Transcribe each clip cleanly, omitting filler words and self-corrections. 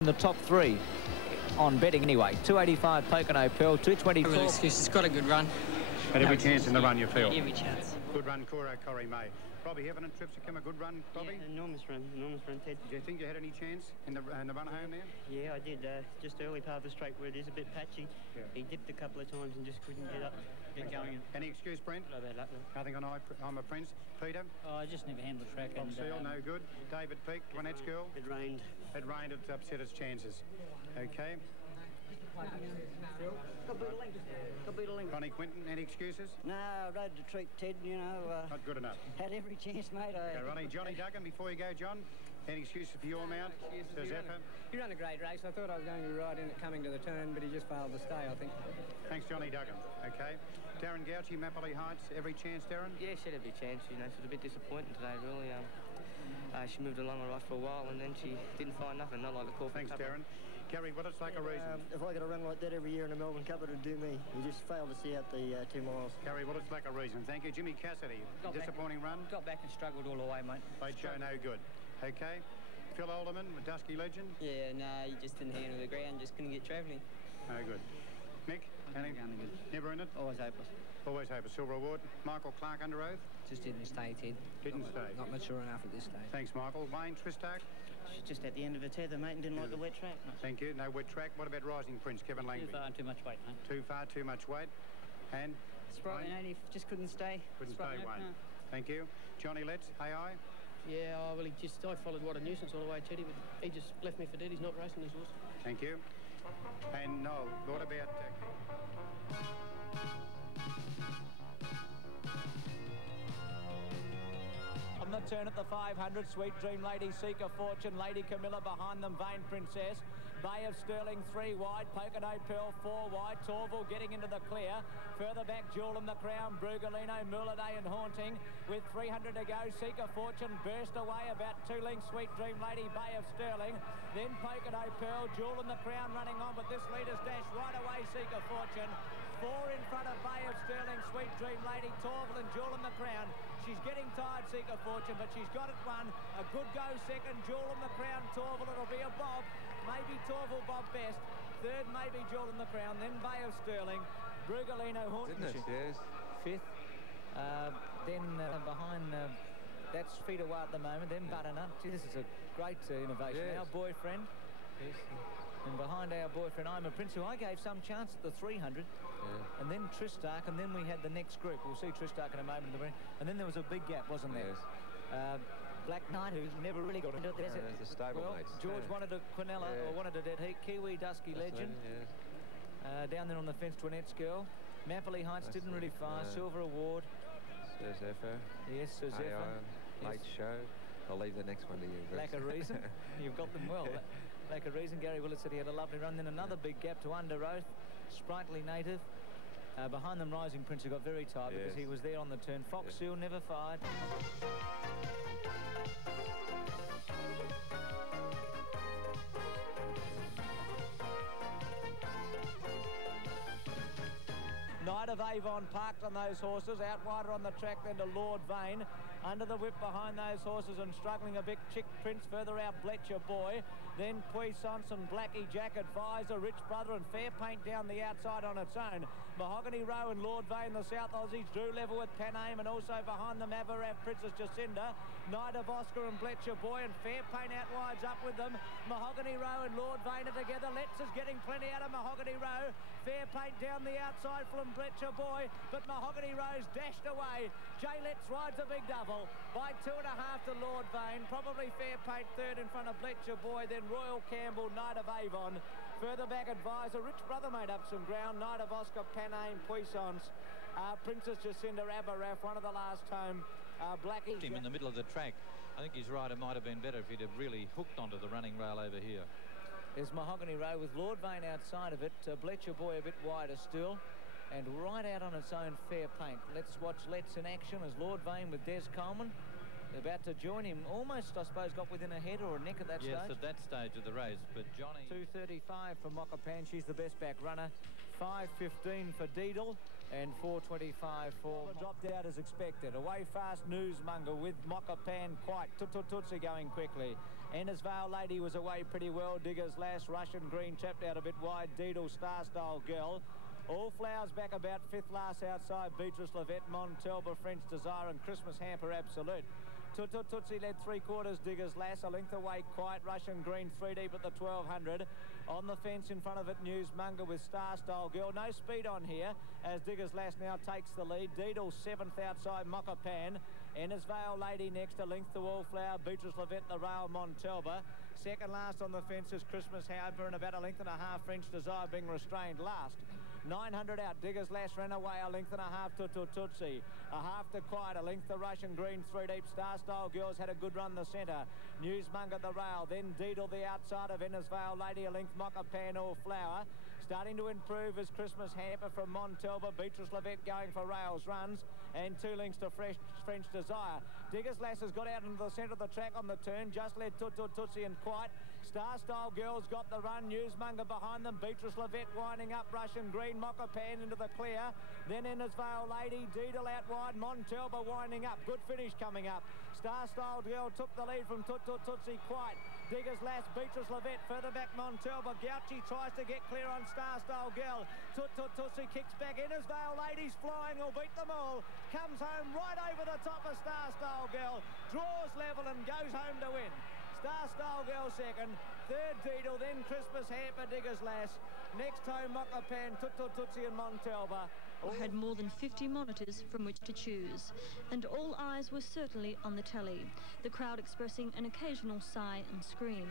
in the top three on betting anyway. 285 Pocono Pearl, 224. Real excuse, it's got a good run. Had every chance in the run, you feel? Every chance. Good run, Coro Corrie May. Robbie Heaven and Trips become a good run, Robbie? Yeah, enormous run, Ted. Do you think you had any chance in the run home there? Yeah, I did. Just early part of the straight where it is a bit patchy. Yeah. He dipped a couple of times and just couldn't get going. Any excuse, Brent? Not bad luck, though. Nothing on I'm a Prince. Peter? Oh, I just never handled the track. Bob Seal, no good. David Peake, Dwanette's girl? It rained. It rained, it upset its chances. Okay. Ronnie Quinton, any excuses? No, I rode the treat, Ted, you know. Not good enough. Had every chance, mate. Okay, Ronnie. Johnny Duggan, before you go, John, any excuses for your mount? Sir Zephyr? He ran a great race. I thought I was going to be right in it coming to the turn, but he just failed to stay, I think. Thanks, Johnny Duggan. Okay. Darren Gouchy, Mapperley Heights, every chance, Darren? Yeah, she had every chance. You know, she was a bit disappointing today, really. She moved along all right for a while, and then she didn't find nothing. Not like the call for Thanks, Darren. Gary Willetts, like a reason. If I got a run like that every year in the Melbourne Cup, it would do me. He just failed to see out the 2 miles. Gary Willetts, like a reason. Thank you. Jimmy Cassidy, disappointing run? Got back and struggled all the way, mate. Played show no good. Okay. Phil Alderman, the Dusky legend? Yeah, no, he just didn't handle the ground, just couldn't get travelling. No good. Nick? Never in it? Always hopeless. Always hope a silver award. Michael Clark, under oath? Just didn't stay, Ted. Didn't stay. Not mature enough at this stage. Thanks, Michael. Wayne Tristark? She's just at the end of her tether, mate, and didn't like the wet track. Thank you. No wet track. What about Rising Prince, Kevin Langby? Too far and too much weight, mate. Too far, too much weight. And? Sprite 80, just couldn't stay. Couldn't stay, Wayne. No. Thank you. Johnny Letts, AI? Yeah, well, I followed What a Nuisance all the way, Teddy, but he just left me for dead. He's not racing this horse. Thank you. And Noel, what about... On the turn at the 500, Sweet Dream Lady, Seek a Fortune, Lady Camilla behind them, Vain Princess. Bay of Sterling 3 wide, Pocono Pearl 4 wide, Torval getting into the clear. Further back, Jewel in the Crown, Brugalino, Mulladay and Haunting. With 300 to go, Seek a Fortune burst away about 2 lengths, Sweet Dream Lady, Bay of Sterling. Then Pocono Pearl, Jewel in the Crown running on, but this leader's dash right away, Seek a Fortune. 4 in front of Bay of Sterling, Sweet Dream Lady, Torval and Jewel in the Crown. She's getting tired, Seek a Fortune, but she's got it won. A good go second, Jewel in the Crown, Torval, it'll be a bob. Maybe Torval, Bob best. Third, maybe Jewel in the Crown. Then Bay of Sterling. Brugalino, Haunting. Yes. Fifth. Then behind, that's feet away at the moment. Then Butternut. Gee, this is a great innovation. Yes. Our boyfriend. Yes. And behind our boyfriend, I'm a Prince, who I gave some chance at the 300. And then Tristark, and then we had the next group. We'll see Tristark in a moment. And then there was a big gap, wasn't there? Yes. Black Knight, who's never really got into it. There's a stable mates. George wanted a Quinella, or wanted a Dead Heat. Kiwi Dusky Legend. Down there on the fence, Dwanette's girl. Mapperley Heights didn't really fire. Silver Award. Sir Zephyr. Yes, Sir Zephyr. Late show. I'll leave the next one to you. Lack of reason. You've got them well. Lack of reason. Gary Willett said he had a lovely run. Then another big gap to Under Oath. Sprightly Native. Behind them, Rising Prince, who got very tired because he was there on the turn. Fox Seal never fired. Knight of Avon parked on those horses, out wider on the track then to Lord Vane. Under the whip behind those horses and struggling a bit, Chick Prince, further out Fletcher Boy. Then Puissance and Blackie Jack Advisor, Rich Brother and Fair Paint down the outside on its own. Mahogany Row and Lord Vane, the South Aussies, drew level with Paname, and also behind them Avarav, Princess Jacinda. Knight of Oscar and Fletcher Boy, and Fair Paint out wides up with them. Mahogany Row and Lord Vane are together. Letts is getting plenty out of Mahogany Row. Fair Paint down the outside from Fletcher Boy, but Mahogany Row's dashed away. Jay Letts rides a big double by 2.5 to Lord Vane. Probably Fair Paint third in front of Fletcher Boy, then Royal Campbell, Knight of Avon. Further back, Advisor, Rich Brother made up some ground. Knight of Oscar, Paname, Puissance, Princess Jacinda, Avarav, one of the last home. Blackie him in the middle of the track. I think his rider might have been better if he'd have really hooked onto the running rail over here. There's Mahogany Row with Lord Vane outside of it. Fletcher Boy a bit wider still. And right out on its own, Fair Paint. Let's watch Letts in action as Lord Vane with Des Coleman. About to join him. Almost, I suppose, got within a head or a neck at that stage. Yes, at that stage of the race. But Johnny... 2:35 for Mokapan. She's the best back runner. 5:15 for Deedle. And 4:25 for... Dropped out as expected. Away fast Newsmonger with Mokapan quite. Tootsie going quickly. Ennis Vale Lady was away pretty well. Diggers Lass, Russian Green tapped out a bit wide. Deedle, Star Style Girl. All Flowers back about 5th last outside. Beatrice Levette, Montalba, French Desire and Christmas Hamper Absolute. Tootsie led 3/4. Diggers Lass a length away. Quiet Russian Green 3 deep at the 1200. On the fence in front of it, Newsmonger with Star Style Girl. No speed on here as Diggers Lass now takes the lead. Deedle 7th outside Mokapan. Ennis Vale Lady next, a length to Wallflower. Beatrice Levette, the rail Montalba. Second last on the fence is Christmas Hamper and about a length and a half French Desire being restrained last. 900 out. Diggers Lass ran away a length and a half to Tootsie. A half to Quiet, a length to Russian Green 3 deep. Star Style Girls had a good run the centre. Newsmonger the rail. Then Deedle the outside of Ennis Vale Lady, a length Mokapan or Flower. Starting to improve is Christmas Hamper from Montalba. Beatrice Levette going for rails runs. And 2 lengths to French Desire. Diggers Lass has got out into the centre of the track on the turn. Just led Tootsie and Quiet. Star Style Girls got the run. Newsmonger behind them. Beatrice Levette winding up. Russian Green, Mokapan into the clear. Then Ennis Vale Lady. Deedle out wide. Montalba winding up. Good finish coming up. Star Style Girl took the lead from Tootsie. Quiet. Diggers Lass, Beatrice Levette, further back Montalba. Gauchi tries to get clear on Star Style Girl. Tootsie kicks back. Ennis Vale Ladies flying, will beat them all. Comes home right over the top of Star Style Girl. Draws level and goes home to win. Star Style Girl second. Third Deedle, then Christmas Hamper, Diggers Lass. Next home Mokapan, Tootsie and Montalba. Had more than 50 monitors from which to choose, and all eyes were certainly on the telly, the crowd expressing an occasional sigh and scream.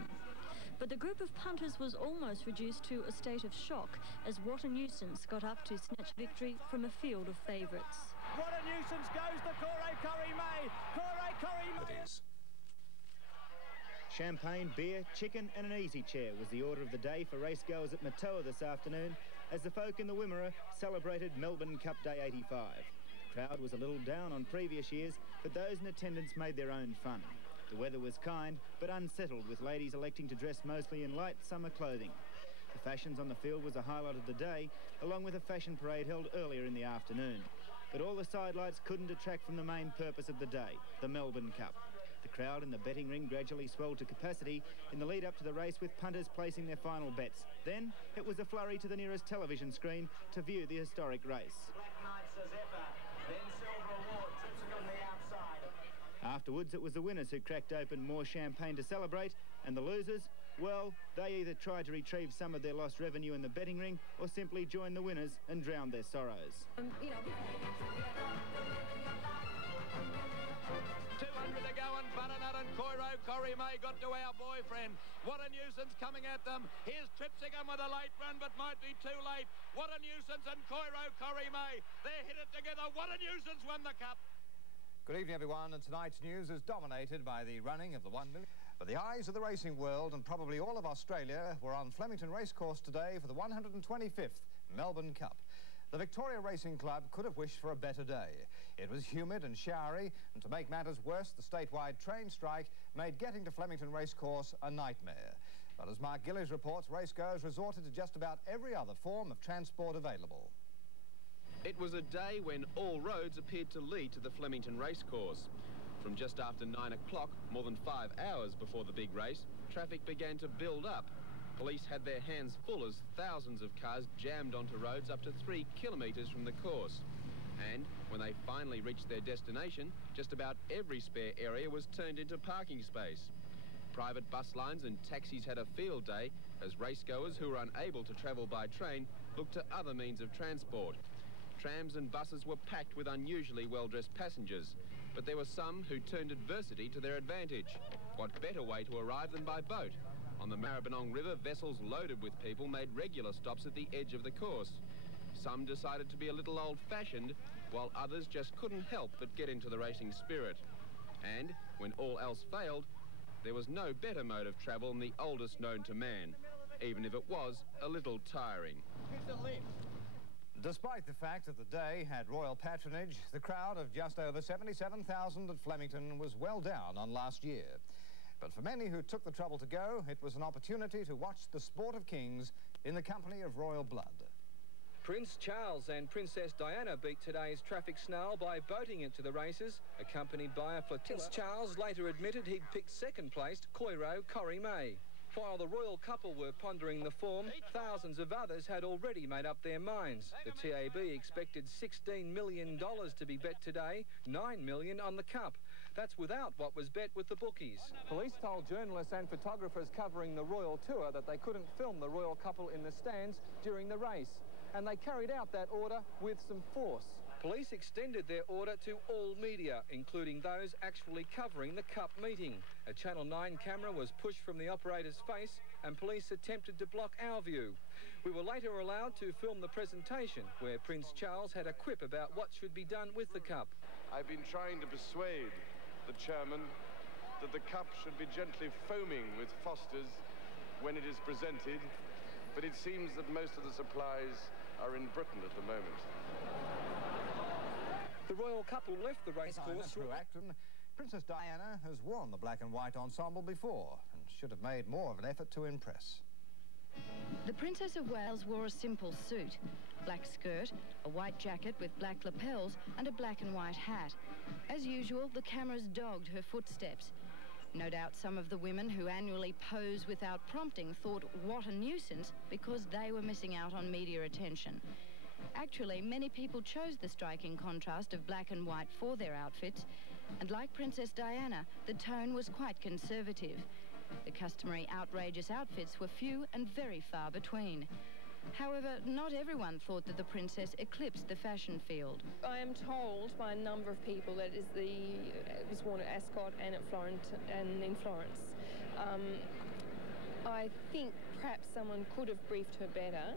But the group of punters was almost reduced to a state of shock as What a Nuisance got up to snatch victory from a field of favourites. What a Nuisance goes to Corrie May. Corrie May. It is. Champagne, beer, chicken and an easy chair was the order of the day for racegoers at Matoa this afternoon as the folk in the Wimmera celebrated Melbourne Cup Day 85. The crowd was a little down on previous years, but those in attendance made their own fun. The weather was kind, but unsettled, with ladies electing to dress mostly in light summer clothing. The fashions on the field was a highlight of the day, along with a fashion parade held earlier in the afternoon. But all the sidelights couldn't detract from the main purpose of the day, the Melbourne Cup. The crowd in the betting ring gradually swelled to capacity in the lead up to the race, with punters placing their final bets. Then it was a flurry to the nearest television screen to view the historic race. Afterwards, it was the winners who cracked open more champagne to celebrate, and the losers, well, they either tried to retrieve some of their lost revenue in the betting ring or simply joined the winners and drowned their sorrows. 200 to go, and Butternut and Corrie May got to our boyfriend. What a Nuisance coming at them. Here's Tripsingham with a late run, but might be too late. What a Nuisance and Corrie May. They're hit it together. What a Nuisance won the Cup. Good evening, everyone, and tonight's news is dominated by the running of the 1 million. But the eyes of the racing world and probably all of Australia were on Flemington Racecourse today for the 125th Melbourne Cup. The Victoria Racing Club could have wished for a better day. It was humid and showery, and to make matters worse, the statewide train strike made getting to Flemington Racecourse a nightmare. But as Mark Gillies reports, racegoers resorted to just about every other form of transport available. It was a day when all roads appeared to lead to the Flemington Racecourse. From just after 9 o'clock, more than 5 hours before the big race, traffic began to build up. Police had their hands full as thousands of cars jammed onto roads up to 3 kilometres from the course. And when they finally reached their destination, just about every spare area was turned into parking space. Private bus lines and taxis had a field day as racegoers who were unable to travel by train looked to other means of transport. Trams and buses were packed with unusually well-dressed passengers, but there were some who turned adversity to their advantage. What better way to arrive than by boat? On the Maribyrnong River, vessels loaded with people made regular stops at the edge of the course. Some decided to be a little old-fashioned, while others just couldn't help but get into the racing spirit. And when all else failed, there was no better mode of travel than the oldest known to man, even if it was a little tiring. Despite the fact that the day had royal patronage, the crowd of just over 77,000 at Flemington was well down on last year. But for many who took the trouble to go, it was an opportunity to watch the sport of kings in the company of royal blood. Prince Charles and Princess Diana beat today's traffic snarl by boating into the races, accompanied by a flotilla. Prince Charles later admitted he'd picked second-placed Coiro Corrie May. While the royal couple were pondering the form, thousands of others had already made up their minds. The TAB expected $16 million to be bet today, $9 million on the Cup. That's without what was bet with the bookies. Police told journalists and photographers covering the royal tour that they couldn't film the royal couple in the stands during the race, and they carried out that order with some force. Police extended their order to all media, including those actually covering the Cup meeting. A Channel 9 camera was pushed from the operator's face and police attempted to block our view. We were later allowed to film the presentation where Prince Charles had a quip about what should be done with the Cup. I've been trying to persuade the chairman that the Cup should be gently foaming with Fosters when it is presented, but it seems that most of the supplies are in Britain at the moment. The royal couple left the racecourse through Acton. Princess Diana has worn the black and white ensemble before and should have made more of an effort to impress. The Princess of Wales wore a simple suit, black skirt, a white jacket with black lapels and a black and white hat. As usual, the cameras dogged her footsteps. No doubt some of the women who annually pose without prompting thought what a nuisance because they were missing out on media attention. Actually, many people chose the striking contrast of black and white for their outfits, and like Princess Diana, the tone was quite conservative. The customary outrageous outfits were few and very far between. However, not everyone thought that the princess eclipsed the fashion field. I am told by a number of people that it was worn at Ascot and in Florence. I think perhaps someone could have briefed her better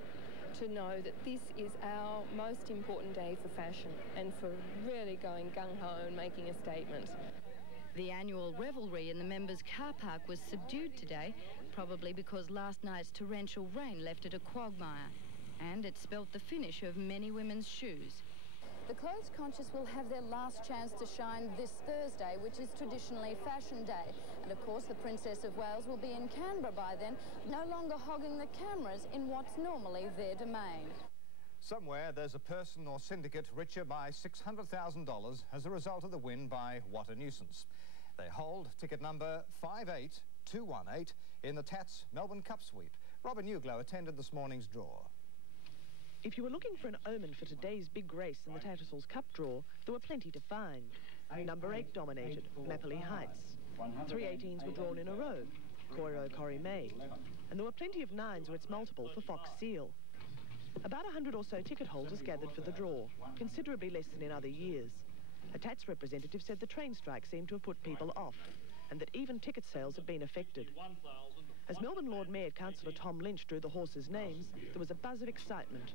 to know that this is our most important day for fashion and for really going gung-ho and making a statement. The annual revelry in the members' car park was subdued today, probably because last night's torrential rain left it a quagmire, and it spelt the finish of many women's shoes. The clothes-conscious will have their last chance to shine this Thursday, which is traditionally Fashion Day. And of course, the Princess of Wales will be in Canberra by then, no longer hogging the cameras in what's normally their domain. Somewhere there's a person or syndicate richer by $600,000 as a result of the win by What a Nuisance. They hold ticket number 58218 in the Tats Melbourne Cup sweep. Robin Uglow attended this morning's draw. If you were looking for an omen for today's big race in the Tattersalls Cup draw, there were plenty to find. Number 8 dominated, Mapperley Heights. 3 18s were drawn in a row, Coiro Corrie May. And there were plenty of 9s or its multiple for Fox Seal. About 100 or so ticket holders gathered for the draw, considerably less than in other years. A Tats representative said the train strike seemed to have put people off, and that even ticket sales had been affected. As Melbourne Lord Mayor Councillor Tom Lynch drew the horses' names, there was a buzz of excitement,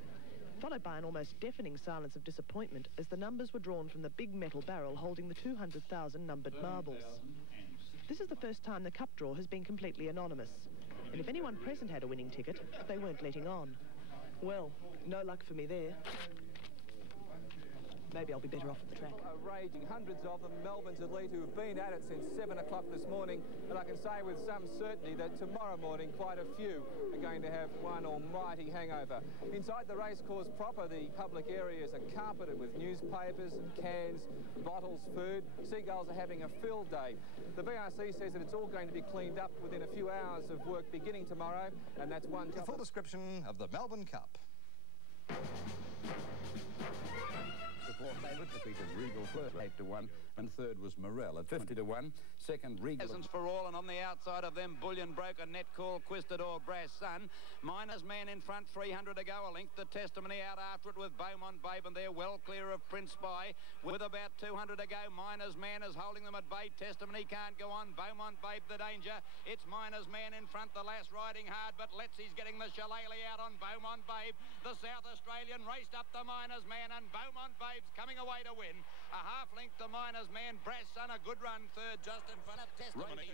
followed by an almost deafening silence of disappointment as the numbers were drawn from the big metal barrel holding the 200,000 numbered marbles. This is the first time the Cup draw has been completely anonymous, and if anyone present had a winning ticket, they weren't letting on. Well, no luck for me there. Maybe I'll be better off at the track. Raging, hundreds of them, Melbourne's elite, who have been at it since 7 o'clock this morning, and I can say with some certainty that tomorrow morning quite a few are going to have one almighty hangover. Inside the racecourse proper, the public areas are carpeted with newspapers and cans, bottles, food. Seagulls are having a field day. The VRC says that it's all going to be cleaned up within a few hours of work beginning tomorrow, and that's one... A full description of the Melbourne Cup. Favourite defeated Regal first 8-1, and third was Morel at 50-1. Second Regal. Presence for all, and on the outside of them, Bullion Broker, Net Call, Quistador, Brass Sun. Miners Man in front, 300 to go. A link the Testimony out after it with Beaumont Babe, and they're well clear of Prince Spy with about 200 to go. Miners Man is holding them at bay. Testimony can't go on. Beaumont Babe the danger. It's Miners Man in front, the last riding hard, but Letsy's getting the shillelagh out on Beaumont Babe. The South Australian raced up the Miners Man, and Beaumont Babe's coming away to win. A half length to Miners Man. Brass Sun, a good run third just in front of Testimony.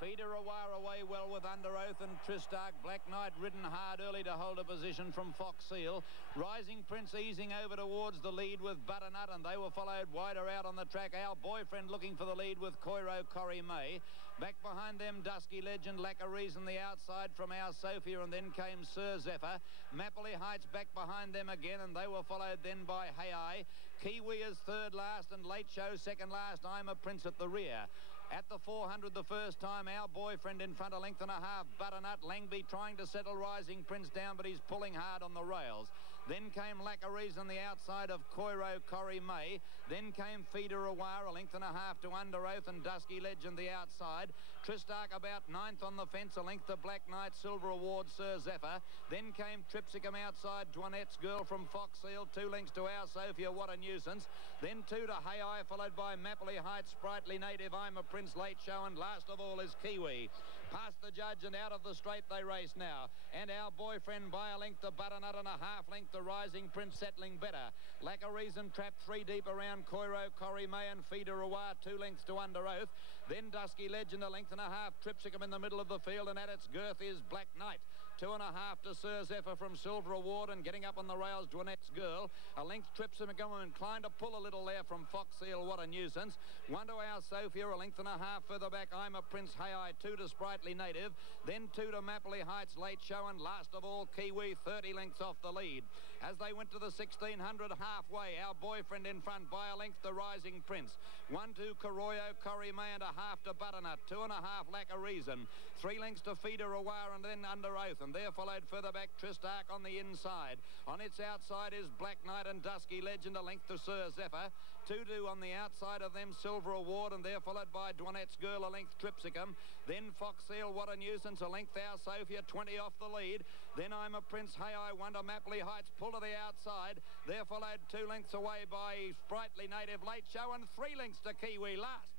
Feeder away well with Under Oath and Tristark. Black Knight ridden hard early to hold a position from Fox Seal. Rising Prince easing over towards the lead with Butternut, and they were followed wider out on the track. Our Boyfriend looking for the lead with Coiro Corrie May. Back behind them, Dusky Legend, Lack of Reason the outside from Our Sophia, and then came Sir Zephyr. Mappley Heights back behind them again, and they were followed then by Hey I. Kiwi is third last, and Late Show second last. I'm a Prince at the rear. At the 400 the first time, Our Boyfriend in front, a length and a half. Butternut, Langby trying to settle Rising Prince down, but he's pulling hard on the rails. Then came Lack of Reason the outside of Coiro Corrie May. Then came Feeder Awar, a length and a half to Under Oath, and Dusky Legend the outside. Tristark about ninth on the fence, a length to Black Knight, Silver Award, Sir Zephyr. Then came Tripsicum outside, Dwanette's Girl from Fox Seal, 2 lengths to Our Sophia, What a Nuisance. Then 2 to Hey I, followed by Mappley Heights, Sprightly Native, I'm a Prince, Late Show, and last of all is Kiwi. Past the judge and out of the straight they race now. And Our Boyfriend by a length to Butternut and a half length to Rising Prince, settling better. Lack of Reason trapped 3 deep around Coiro Corrie May and Feeder Awar, 2 lengths to Under Oath. Then Dusky Legend, a length and a half. Tripsicum in the middle of the field, and at its girth is Black Knight. 2 and a half to Sir Zephyr from Silver Award, and getting up on the rails, Dwanette's Girl. A length Tripsicum inclined to pull a little there from Fox Seal, What a Nuisance. 1 to Our Sophia, a length and a half further back, I'm a Prince, Hey I. 2 to Sprightly Native. Then 2 to Mappley Heights, Late Show, and last of all Kiwi, 30 lengths off the lead. As they went to the 1600 halfway, Our Boyfriend in front by a length to Rising Prince. 1 to Corio Corrie May and a half to Butternut. 2 and a half Lack of Reason. 3 lengths to Feeder Awar, and then Under Oath, and there followed further back Tristark on the inside. On its outside is Black Knight and Dusky Legend, a length to Sir Zephyr. 2 on the outside of them, Silver Award, and there followed by Dwanette's Girl, a length Tripsicum. Then Fox Seal, What a Nuisance, a length Our Sophia, 20 off the lead. Then I'm a Prince, Hey I, 1 to Mappley Heights, pull to the outside. There followed 2 lengths away by Sprightly Native, Late Show, and 3 lengths to Kiwi last.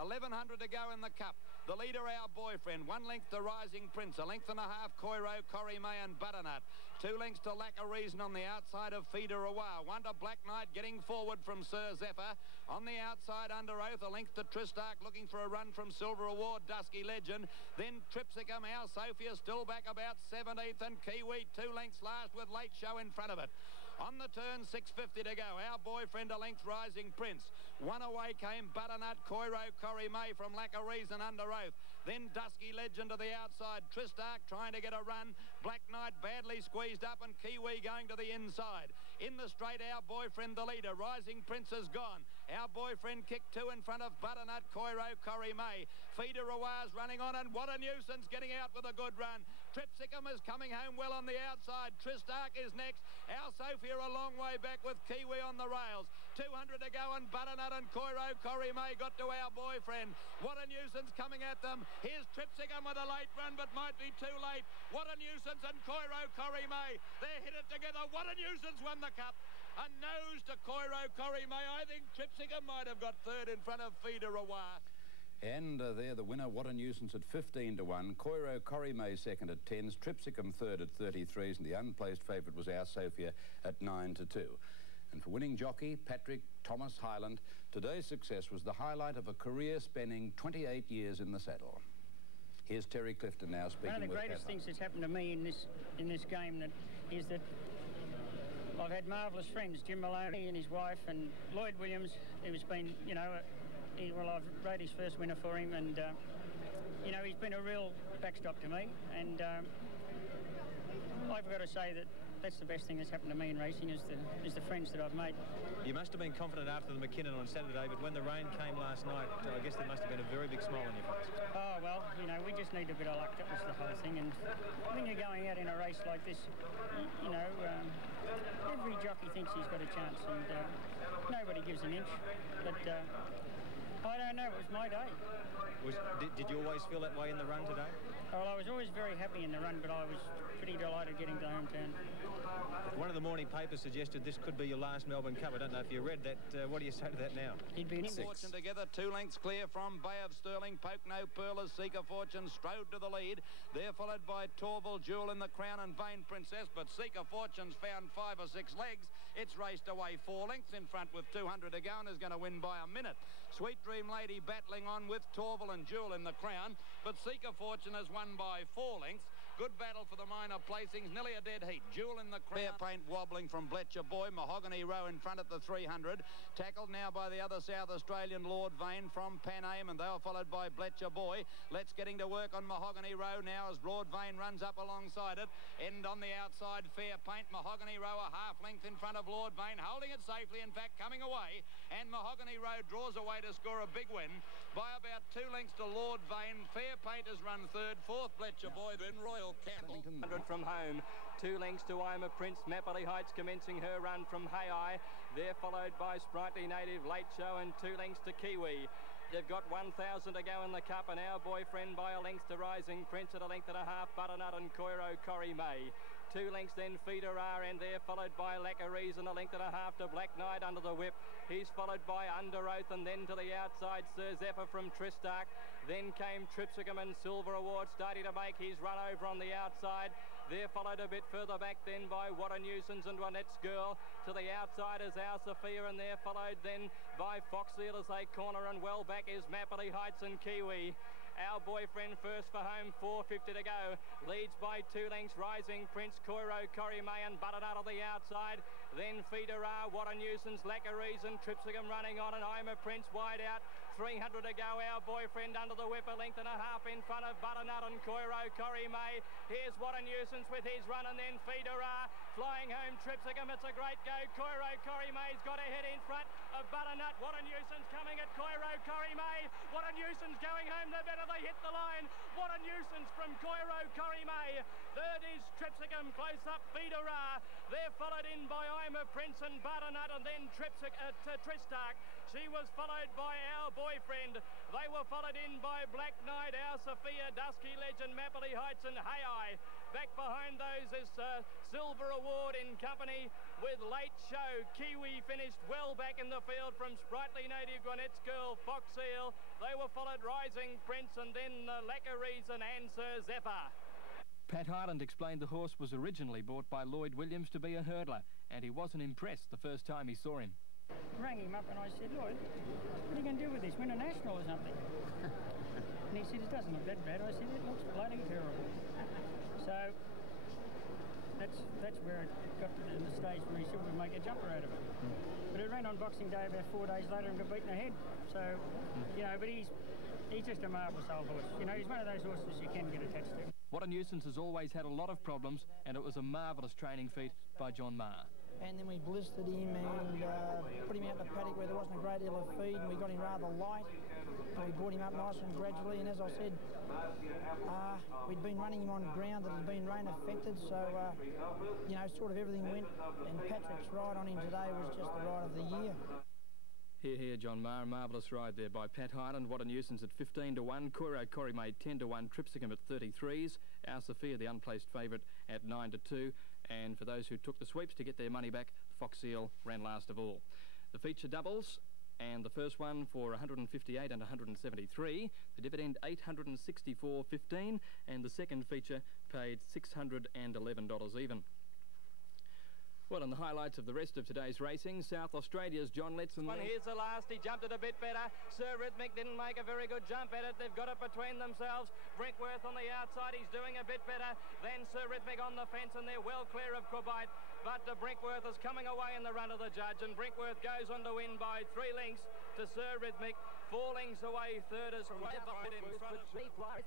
1100 to go in the Cup. The leader, Our Boyfriend. 1 length to Rising Prince. A length and a half, Coiro Corrie May and Butternut. 2 lengths to Lack of Reason on the outside of Feeder Awar. 1 to Black Knight getting forward from Sir Zephyr. On the outside, Under Oath, a length to Tristark looking for a run from Silver Award, Dusky Legend. Then Tripsicum, Our Sophia still back about 17th, and Kiwi 2 lengths last with Late Show in front of it. On the turn, 650 to go. Our Boyfriend, a length, Rising Prince. 1 away came Butternut, Coiro Corrie May from Lack of Reason, Under Oath. Then Dusky Legend to the outside. Tristark trying to get a run. Black Knight badly squeezed up, and Kiwi going to the inside. In the straight, Our Boyfriend the leader. Rising Prince is gone. Our Boyfriend kicked 2 in front of Butternut, Coiro Corrie May. Feeder Awar's running on, and What a Nuisance getting out with a good run. Tripsicum is coming home well on the outside. Tristark is next. Our Sophia a long way back with Kiwi on the rails. 200 to go, and Butternut and Coiro Corrie May got to Our Boyfriend. What a Nuisance coming at them. Here's Tripsicum with a late run, but might be too late. What a Nuisance and Coiro Corrie May. They hit it together. What a Nuisance won the Cup. A nose to Coiro Corrie May. I think Tripsicum might have got third in front of Feeder Awar. And there, the winner, What a Nuisance, at 15 to 1. Coiro Corrie May second at 10s. Tripsicum third at 33s. And the unplaced favourite was Our Sophia at 9 to 2. And for winning jockey, Patrick Thomas Hyland, today's success was the highlight of a career spanning 28 years in the saddle. Here's Terry Clifton now speaking with One of the greatest things that's happened to me in this game is that I've had marvellous friends, Jim Maloney and his wife, and Lloyd Williams, who's been, you know, I've rode his first winner for him, and, you know, he's been a real backstop to me, and I've got to say that that's the best thing that's happened to me in racing is the friends that I've made. You must have been confident after the McKinnon on Saturday, but when the rain came last night, I guess there must have been a very big smile on your face. Oh, well, you know, we just need a bit of luck. That was the whole thing. And when you're going out in a race like this, you know, every jockey thinks he's got a chance, and nobody gives an inch. But I don't know, it was my day. Did you always feel that way in the run today? Well, I was always very happy in the run, but I was pretty really delighted getting to hometown. One of the morning papers suggested this could be your last Melbourne Cup. I don't know if you read that. What do you say to that now? He'd be Fortune together, 2 lengths clear from Bay of Sterling. Poke No Pearl as Seeker Fortune strode to the lead. They're followed by Torval, Jewel in the Crown and Vain Princess, but Seeker Fortune's found 5 or 6 legs. It's raced away 4 lengths in front with 200 to go and is going to win by a minute. Sweet Dream Lady battling on with Torval and Jewel in the Crown, but Seeker Fortune has won by 4 lengths. Good battle for the minor placings, nearly a dead heat. Jewel in the Crown. Fair Paint wobbling from Fletcher Boy. Mahogany Row in front at the 300. Tackled now by the other South Australian Lord Vane from Pan Am, and they are followed by Fletcher Boy. Let's getting to work on Mahogany Row now as Lord Vane runs up alongside it. End on the outside, Fair Paint. Mahogany Row a half length in front of Lord Vane, holding it safely, in fact coming away, and Mahogany Row draws away to score a big win by about 2 lengths to Lord Vane. Fair Paint has run third, fourth Fletcher Boy, then Royal Campbell. 100 from home. 2 lengths to I'm a Prince. Mapperley Heights commencing her run from Hay-Eye. They're followed by Sprightly Native, Late Show, and 2 lengths to Kiwi. They've got 1,000 to go in the Cup, and Our Boyfriend by a length to Rising Prince at a length and a half. Butternut and Coiro Corrie May. 2 lengths then Feeder R, and they're followed by Lacqueries and a length and a half to Black Knight under the whip. He's followed by Under Oath, and then to the outside Sir Zephyr from Tristark. Then came Tripsicum and Silver Award starting to make his run over on the outside. They're followed a bit further back then by What a Nuisance and Juanette's Girl. To the outside is Our Sophia, and they're followed then by Foxfield as they corner, and well back is Mapperley Heights and Kiwi. Our Boyfriend first for home, 4.50 to go. Leads by 2 lengths, Rising Prince, Coiro, Corrie May and Butternut on the outside. Then Feeder R, What a Nuisance, Lacqueries and Tripsicum running on, and I'm a Prince wide out. 300 to go, Our Boyfriend under the whip, a length and a half in front of Butternut and Coiro, Corrie May. Here's What a Nuisance with his run, and then Feeder R flying home Tripsicum. It's a great go. Coiro, Corrie May's got ahead in front of Butternut. What a Nuisance coming at Coiro, Corrie May. What a Nuisance going home. The better they hit the line. What a Nuisance from Coiro, Corrie May. Third is Tripsicum, close up Feeder R. They're followed in by I'm a Prince and Butternut, and then Tristark. She was followed by Our Boyfriend. They were followed in by Black Knight, Our Sophia, Dusky Legend, Mapperley Heights and Hay-Eye. Back behind those is Silver Award in company with Late Show. Kiwi finished well back in the field from Sprightly Native, Juanette's Girl, Fox Seal. They were followed Rising Prince, and then Lacqueries and Sir Zephyr. Pat Harland explained the horse was originally bought by Lloyd Williams to be a hurdler, and he wasn't impressed the first time he saw him. Rang him up and I said, Lloyd, what are you going to do with this? Win a national or something? And he said, it doesn't look that bad. I said, it looks bloody terrible. So that's where it got to the stage where he said we'll make a jumper out of it. But it ran on Boxing Day about 4 days later and got beaten ahead. So, you know, but he's just a marvellous old horse. You know, he's one of those horses you can get attached to. What a Nuisance has always had a lot of problems, and it was a marvellous training feat by John Maher. And then we blistered him and put him out in the paddock where there wasn't a great deal of feed, and we got him rather light. And we brought him up nice and gradually, and as I said, we'd been running him on ground that had been rain affected, so you know, sort of everything went, and Patrick's ride on him today was just the ride of the year. Here, John Maher, marvellous ride there by Pat Hyland. What a Nuisance at 15 to 1. Coiro Corrie made 10 to 1. Tripsicum at 33s. Our Sophia, the unplaced favourite, at 9 to 2. And for those who took the sweeps to get their money back, Fox Seal ran last of all. The feature doubles, and the first one for 158 and 173. The dividend $864.15, and the second feature paid $611 even. Well, and the highlights of the rest of today's racing, South Australia's John Letson. Here's the last. He jumped it a bit better. Sir Rhythmic didn't make a very good jump at it. They've got it between themselves. Brinkworth on the outside. He's doing a bit better than Sir Rhythmic on the fence, and they're well clear of Quabite. But Brinkworth is coming away in the run of the judge, and Brinkworth goes on to win by 3 lengths to Sir Rhythmic. 4 lengths away, third is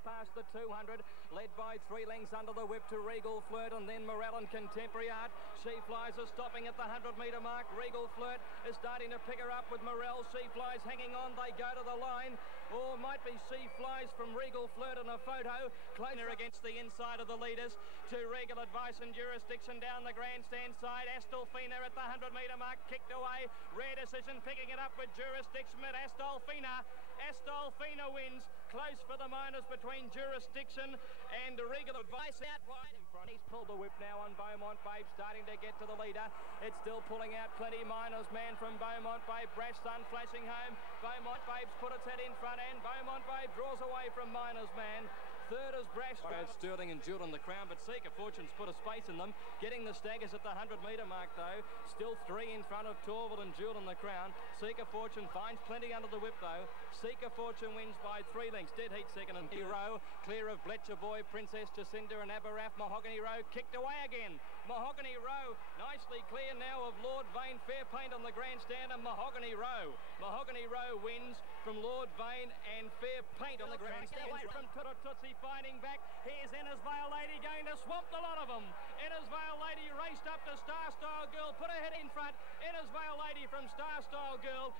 past the 200, led by 3 lengths under the whip to Regal Flirt, and then Morel and Contemporary Art. She Flies are stopping at the 100-metre mark. Regal Flirt is starting to pick her up with Morel. She Flies hanging on. They go to the line. Or might be She Flies from Regal Flirt in a photo. Closer against the inside of the leaders to Regal Advice and Jurisdiction down the grandstand side. Astolfina at the 100-metre mark, kicked away. Rare Decision picking it up with Jurisdiction at Astolfina. Astolfina wins. Close for the minors between Jurisdiction and regular advice out wide in front. He's pulled the whip now on Beaumont Babe, starting to get to the leader. It's still pulling out plenty. Miner's Man from Beaumont Babe. Brash Sun flashing home. Beaumont Babe's put its head in front, and Beaumont Babe draws away from Miner's Man. Third is Brash. Sterling and Jewel in the crown, but Seeker Fortune's put a space in them. Getting the staggers at the 100-metre mark, though. Still 3 in front of Torval and Jewel in the crown. Seeker Fortune finds plenty under the whip, though. Seeker Fortune wins by 3 lengths. Dead heat second and Row. Clear of Bletcher Boy, Princess Jacinda and Aberrath. Mahogany Row kicked away again. Mahogany Row nicely clear now of Lord Vane. Fair paint on the grandstand and Mahogany Row. Mahogany Row wins from Lord Vane and Fair paint on the grandstand. Away from Tootsie fighting back. Here's Innisvale Lady going to swamp the lot of them. Innisvale Lady raced up to Star Style Girl, put her head in front. Innisvale Lady from Star Style Girl.